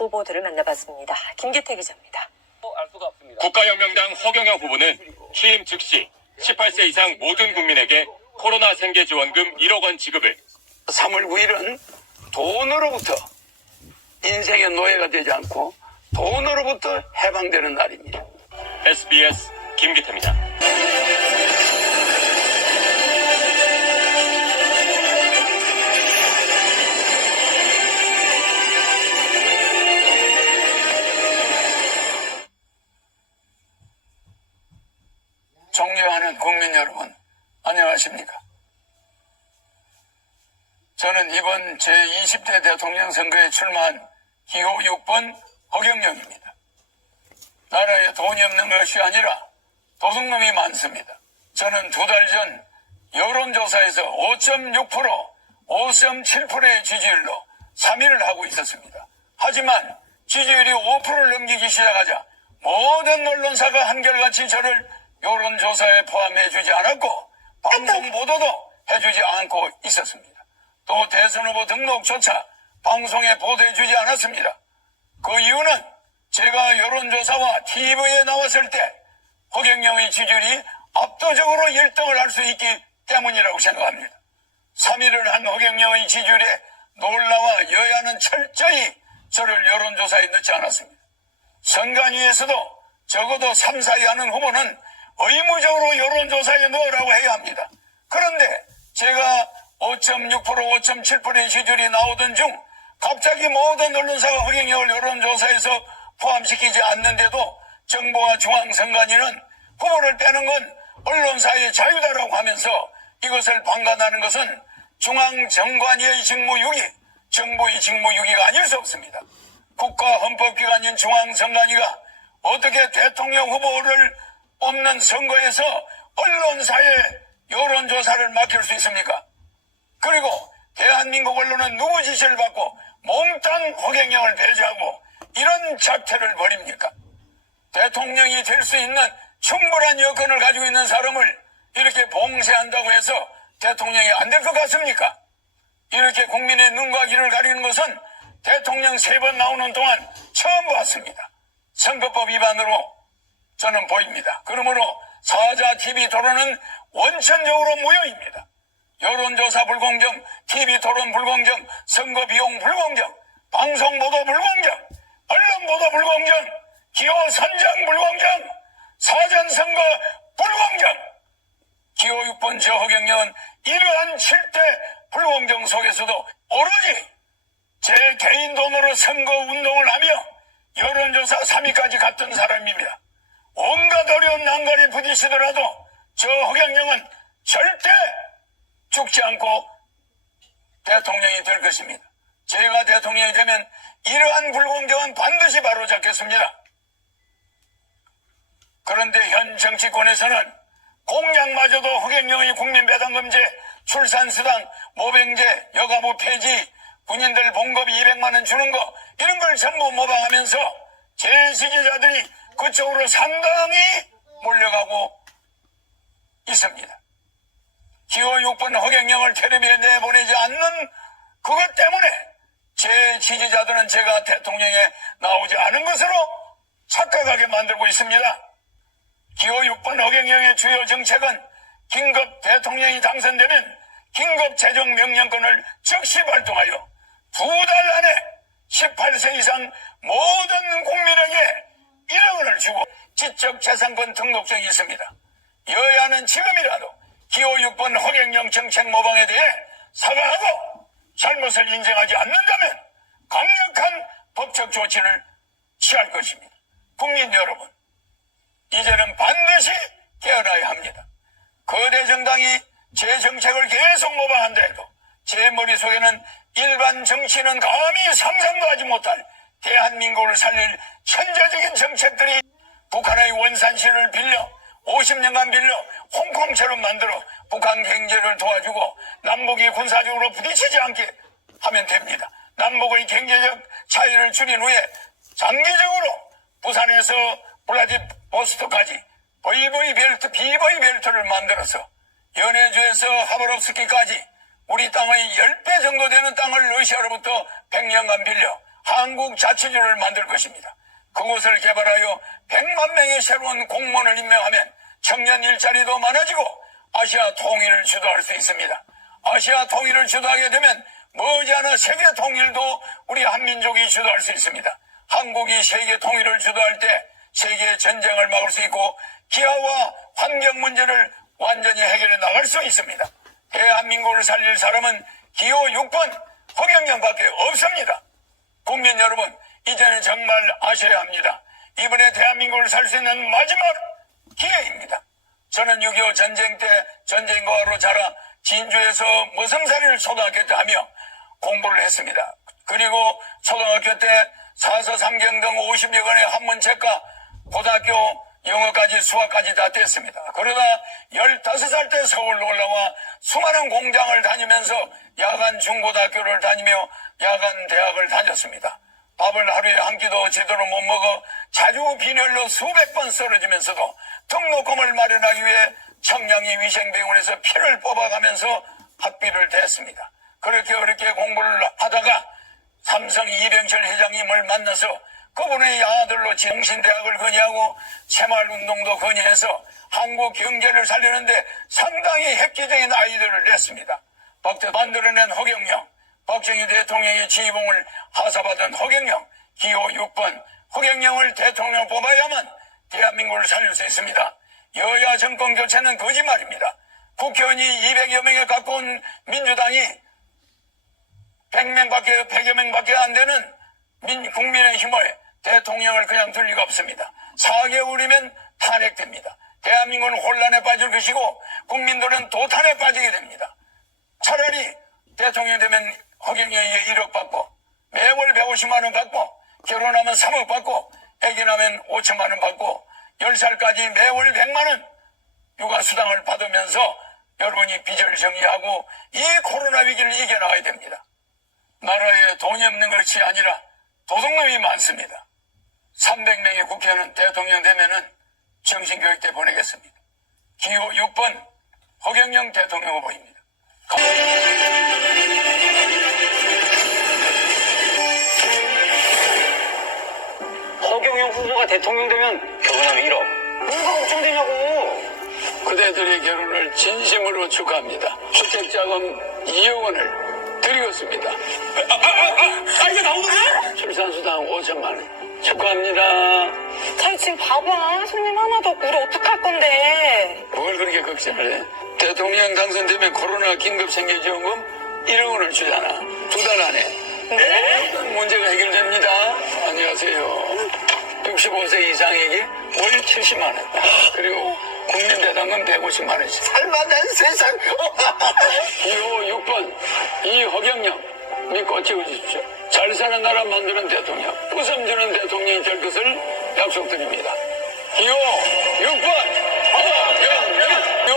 후보들을 만나봤습니다. 김기태 기자입니다. 알 수가 없습니다. 국가혁명당 허경영 후보는 취임 즉시 18세 이상 모든 국민에게 코로나 생계지원금 1억 원 지급을 3월 9일은 돈으로부터 인생의 노예가 되지 않고 돈으로부터 해방되는 날입니다. SBS 김기태입니다. 존경하는 국민 여러분, 안녕하십니까? 저는 이번 제20대 대통령 선거에 출마한 기호 6번 허경영입니다. 나라에 돈이 없는 것이 아니라 도둑놈이 많습니다. 저는 2달 전 여론조사에서 5.6%, 5.7%의 지지율로 3위를 하고 있었습니다. 하지만 지지율이 5%를 넘기기 시작하자 모든 언론사가 한결같이 저를 여론조사에 포함해주지 않았고 방송 보도도 해주지 않고 있었습니다. 또 대선 후보 등록조차 방송에 보도해주지 않았습니다. 그 이유는 제가 여론조사와 TV에 나왔을 때 허경영의 지지율이 압도적으로 1등을 할 수 있기 때문이라고 생각합니다. 3위를 한 허경영의 지지율에 놀라와 여야는 철저히 저를 여론조사에 넣지 않았습니다. 선관위에서도 적어도 3, 4위 하는 후보는 의무적으로 여론조사에 넣으라고 해야 합니다. 그런데 제가 5.6%, 5.7%의 지지율이 나오던 중 갑자기 모든 언론사가 허경영을 여론조사에서 포함시키지 않는데도 정부와 중앙선관위는 후보를 빼는 건 언론사의 자유다라고 하면서 이것을 방관하는 것은 중앙정관위의 직무유기, 정부의 직무유기가 아닐 수 없습니다. 국가헌법기관인 중앙선관위가 어떻게 대통령 후보를 뽑는 선거에서 언론사에 여론조사를 맡길 수 있습니까? 그리고 대한민국 언론은 누구 지시를 받고 몽땅 허경영을 배제하고 이런 작태를 벌입니까? 대통령이 될 수 있는 충분한 여건을 가지고 있는 사람을 이렇게 봉쇄한다고 해서 대통령이 안 될 것 같습니까? 이렇게 국민의 눈과 귀를 가리는 것은 대통령 3번 나오는 동안 처음 봤습니다. 선거법 위반으로 저는 보입니다. 그러므로 사자 TV 토론은 원천적으로 무효입니다. 여론조사 불공정, TV 토론 불공정, 선거 비용 불공정, 방송 보도 불공정, 언론 보도 불공정, 기호 선정 불공정, 사전선거 불공정. 기호 6번 저 허경영은 이러한 7대 불공정 속에서도 오로지 제 개인 돈으로 선거 운동을 하며 여론조사 3위까지 갔던 사람입니다. 온갖 어려운 난관에 부딪히더라도 저 허경영은 절대 죽지 않고 대통령이 될 것입니다. 제가 대통령이 되면 이러한 불공정은 반드시 바로잡겠습니다. 그런데 현 정치권에서는 공약마저도 허경영의 국민배당금제, 출산수당, 모병제, 여가부 폐지, 군인들 봉급 200만 원 주는 거 이런 걸 전부 모방하면서 제 지지자들이 그쪽으로 상당히 몰려가고 있습니다. 기호 6번 허경영을 텔레비에 내보내지 않는 그것 때문에 제 지지자들은 제가 대통령에 나오지 않은 것으로 착각하게 만들고 있습니다. 기호 6번 허경영의 주요 정책은 긴급 대통령이 당선되면 긴급 재정 명령권을 즉시 발동하여 2달 안에 18세 이상 모든 국민에게 1억 원을 주고 지적재산권 등록증이 있습니다. 여야는 지금이라도 기호 6번 허경영 정책 모방에 대해 사과하고 잘못을 인정하지 않는다면 강력한 법적 조치를 취할 것입니다. 국민 여러분, 이제는 반드시 깨어나야 합니다. 거대 정당이 제 정책을 계속 모방한다 해도 제 머릿속에는 일반 정치인은 감히 상상도 하지 못할 대한민국을 살릴 천재적인 정책들이 북한의 원산시를 빌려 50년간 빌려 홍콩처럼 만들어 북한 경제를 도와주고 남북이 군사적으로 부딪히지 않게 하면 됩니다. 남북의 경제적 차이를 줄인 후에 장기적으로 부산에서 블라디보스토크까지 VV 벨트, BV 벨트를 만들어서 연해주에서 하바롭스키까지 우리 땅의 10배 정도 되는 땅을 러시아로부터 100년간 빌려 한국자치주를 만들 것입니다. 그곳을 개발하여 100만 명의 새로운 공무원을 임명하면 청년 일자리도 많아지고 아시아 통일을 주도할 수 있습니다. 아시아 통일을 주도하게 되면 머지않아 세계 통일도 우리 한민족이 주도할 수 있습니다. 한국이 세계 통일을 주도할 때 세계 전쟁을 막을 수 있고 기아와 환경 문제를 완전히 해결해 나갈 수 있습니다. 대한민국을 살릴 사람은 기호 6번 허경영밖에 없습니다. 국민 여러분, 이제는 정말 아셔야 합니다. 이번에 대한민국을 살 수 있는 마지막 기회입니다. 저는 6.25 전쟁 때 전쟁과로 자라 진주에서 머슴살이를 초등학교 때 하며 공부를 했습니다. 그리고 초등학교 때 사서 삼경 등 50여 권의 한문책과 고등학교 영어까지 수학까지 다 뗐습니다. 그러다 15살 때 서울로 올라와 수많은 공장을 다니면서 야간 중고등학교를 다니며 야간 대학을 다녔습니다. 밥을 하루에 한 끼도 제대로 못 먹어 자주 빈혈로 수백 번 쓰러지면서도 등록금을 마련하기 위해 청량리 위생병원에서 피를 뽑아가면서 학비를 댔습니다. 그렇게 공부를 하다가 삼성 이병철 회장님을 만나서 그분의 아들로 공신대학을 건의하고 새마을운동도 건의해서 한국 경제를 살리는데 상당히 획기적인 아이디어를 냈습니다. 만들어낸 허경영, 박정희 대통령의 지휘봉을 하사받은 허경영, 기호 6번 허경영을 대통령 뽑아야만 대한민국을 살릴 수 있습니다. 여야 정권 교체는 거짓말입니다. 국회의원이 200여 명에 가까운 민주당이 100여 명밖에 안 되는 국민의힘을 대통령을 그냥 둘 리가 없습니다. 4개월이면 탄핵됩니다. 대한민국은 혼란에 빠질 것이고 국민들은 도탄에 빠지게 됩니다. 차라리 대통령 되면 허경영에게 1억 받고 매월 150만 원 받고 결혼하면 3억 받고 아기 나면 5천만 원 받고 10살까지 매월 100만 원 육아수당을 받으면서 여러분이 빚을 정리하고 이 코로나 위기를 이겨나가야 됩니다. 나라에 돈이 없는 것이 아니라 도둑놈이 많습니다. 300명의 국회의원은 대통령 되면은 정신교육대 보내겠습니다. 기호 6번 허경영 대통령 후보입니다. 허경영 후보가 대통령 되면 결혼하면 1억. 뭐가 걱정되냐고. 그대들의 결혼을 진심으로 축하합니다. 주택자금 2억 원을 드리겠습니다. 이게 나오는 거야? 출산수당 5천만 원 축하합니다. 저희 지금 바보야. 손님 하나도 없고 우리 어떡할 건데. 뭘 그렇게 걱정을 해? 대통령 당선되면 코로나 긴급생계지원금 1억 원을 주잖아. 2달 안에. 네? 문제가 해결됩니다. 안녕하세요. 65세 이상에게 월 70만 원. 그리고 국민대당은 150만 원씩. 살만한 세상. 기호 6번 이허경영 믿고 찍어주십시오. 잘 사는 나라 만드는 대통령, 웃음 주는 대통령이 될 것을 약속드립니다. 기호 6번 허경영. 기호